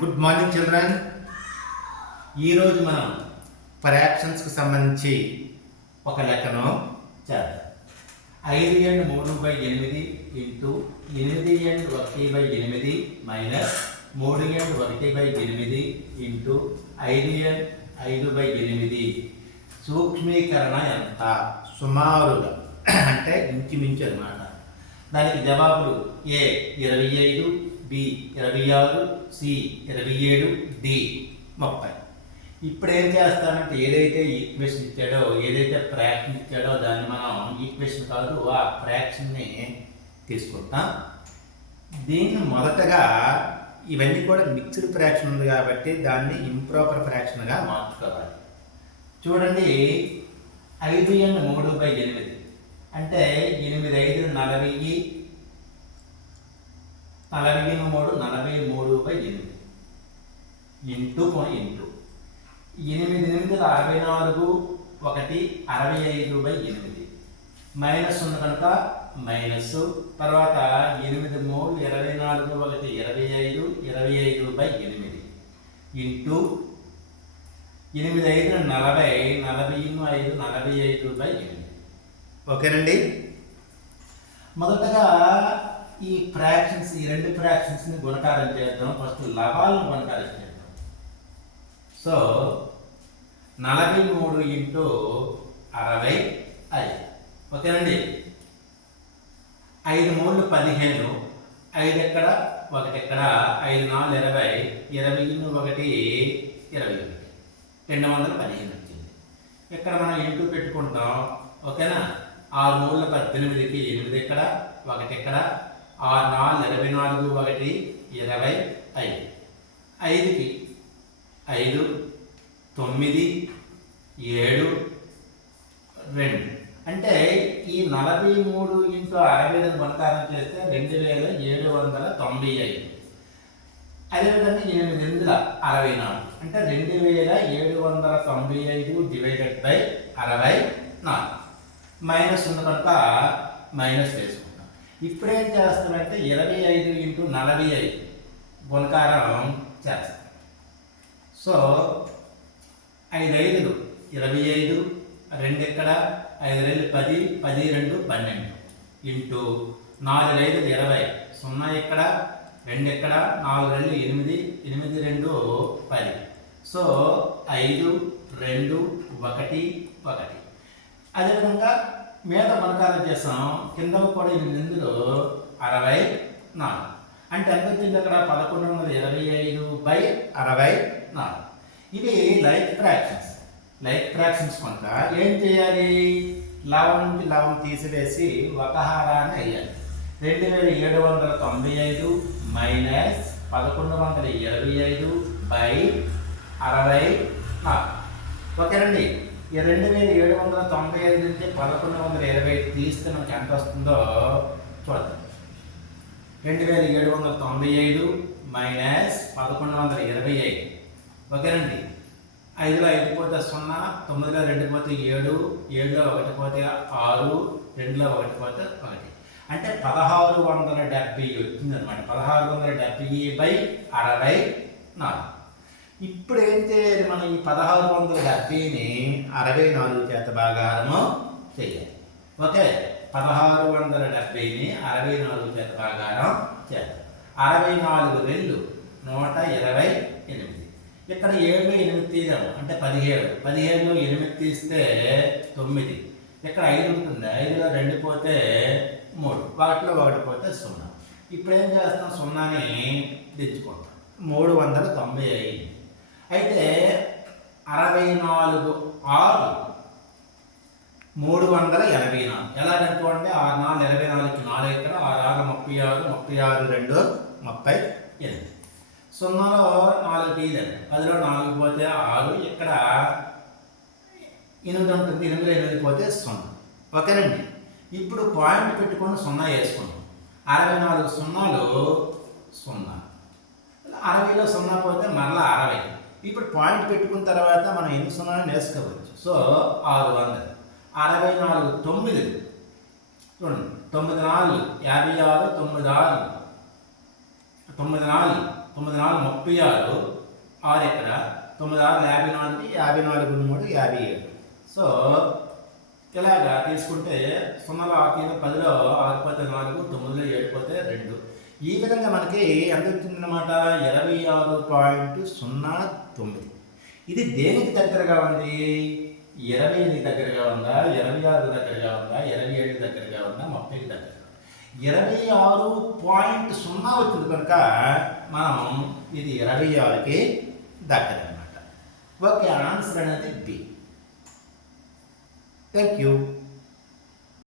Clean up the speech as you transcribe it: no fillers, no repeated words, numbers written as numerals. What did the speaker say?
Good morning children. ఈరోజు మనం ఫ్రాక్షన్స్కి సంబంధించి ఒక లెక్కను చేద్దాం. 5n3/8 into 8n1/8 minus 3n1/8 into 5n5/8 సూక్ష్మీకరణ ఎంత? సుమారుగా అంటే ఇంచుమించు అన్నమాట. దానికి జవాబులు ఏ 25, బి 26, సి 27, డి 30. ఇప్పుడు ఏం చేస్తామంటే ఏదైతే ఈక్వేషన్ ఇచ్చాడో, ఏదైతే ఫ్రాక్షన్ ఇచ్చాడో దాన్ని మనం ఈక్వేషన్ కాదు ఆ ఫ్రాక్షన్ని తీసుకుంటాం. దీన్ని మొదటగా ఇవన్నీ కూడా మిక్స్డ్ ఫ్రాక్షన్ ఉంది కాబట్టి దాన్ని ఇంప్రాపర్ ఫ్రాక్షన్గా మార్చుకోవాలి. చూడండి, 5n3/8 అంటే 8 5 40, 43 43/8 ఇంటూ 8 8 8 64 1 65/8 మైనస్ ఉంది కనుక మైనస్, తర్వాత 8 3 24 1 25 25/8 ఇంటూ 8 5 40 40 5 45/8. ఓకేనండి. మొదటగా ఈ ఫ్రాక్షన్స్, ఈ రెండు ఫ్రాక్షన్స్ని గుణకారం చేద్దాం. ఫస్ట్ లవాలను గుణకారం చేద్దాం. So 43 into 65. ఓకేనండి. 5 3 15, 5 ఎక్కడ 1 ఎక్కడ, 5 4 20, 20 1 21, 215 వచ్చింది. ఇక్కడ మనం ఇంటూ పెట్టుకుంటాం. ఓకేనా. 6 3 18కి 8 ఎక్కడ 1 ఎక్కడ, 6 4 24 1 25, 5కి 5 9 7 2 అంటే ఈ 43 ఇంటూ 60 గుణకారం చేస్తే 2795. అదేవిధంగా 8 64 అంటే 2795 డివైడెడ్ బై 64. మైనస్ ఉంది కనుక మైనస్ వేసుకుంటాం. ఇప్పుడేం చేస్తామంటే 25 ఇంటూ 45 గుణకారం చేస్తాం. సో 5 5 25, 2 ఎక్కడ 5 2 10, 10 2 12 ఇంటూ 4 5 20, 0 ఎక్కడ 2 ఎక్కడ, 4 2 8, 8 2 10. సో 5 2 1 1. అదేవిధంగా మీద గుణకారం చేస్తాం. కింద కూడా 8 64 అంటే ఎంత వచ్చింది అక్కడ 1125/64. ఇవి లైక్ ఫ్రాక్షన్స్ కనుక ఏం చేయాలి? లవం నుంచి లవం తీసివేసి ఒక హారాన్ని వేయాలి. 2795 మైనస్ 1125/64. ఓకేనండి. ఈ 2795 నుంచి 1120 తీస్తే మనకి ఎంత వస్తుందో చూద్దాం. 2795 మైనస్ 1125. ఓకేనండి. 5లో 5 పోతే 0, 9లో 2 పోతే 7, 7లో 1 పోతే 6, 2లో 1 పోతే 1 అంటే 1670 వచ్చింది అనమాట. 1670/64. ఇప్పుడు ఏం చేయాలి? మనం ఈ 1670ని 64 చేత భాగారము చేయాలి. ఓకే. 1670ని 64 చేత భాగారం చేయాలి. 64 2 128. ఇక్కడ 7లో 8 తీసాము అంటే 17. 17లో 8 తీస్తే 9. ఇక్కడ 5 ఉంటుంది. 5లో 2 పోతే 3, వాటిలో 1 పోతే 0. ఇప్పుడు ఏం చేస్తాం? 0ని దించుకుంటాం. 395. అయితే 64 6 384. ఎలాగనుకోండి 6 4 24కి 4 ఎక్కడ, 6 6 36, 36 2 38. 0లో 4 తీయలేదు. 10లో 4 పోతే 6, ఇక్కడ 8 ఉంటుంది. 8లో 8 పోతే 0. ఓకేనండి. ఇప్పుడు పాయింట్ పెట్టుకొని 0 వేసుకున్నాం. 64 0లు 0, 60లో 0 పోతే మరలా 60. ఇప్పుడు పాయింట్ పెట్టుకున్న తర్వాత మనం ఎన్ని 0ని వేసుకోవచ్చు. సో 600. 64 9 చూడండి, 9 4 56, 9 6 9 4 9 నాలుగు 36, 6 ఇక్కడ, 9 ఆరు 54, 54 3 57. సో ఇలాగా తీసుకుంటే 0లో 6 తీయగా 10లో 6 పోతే 4, 9లో 7 పోతే 2. ఈ విధంగా మనకి ఎంత వచ్చిందన్నమాట 26.09. ఇది దేనికి దగ్గరగా ఉంది? 20కి దగ్గరగా ఉందా, 26 దగ్గరగా ఉందా, 27 దగ్గరగా ఉందా, 30కి దగ్గరగా? 26.0 వచ్చింది కనుక మనం ఇది 26కి దగ్గర అనమాట. ఓకే, ఆన్సర్ అనేది బి. Thank you.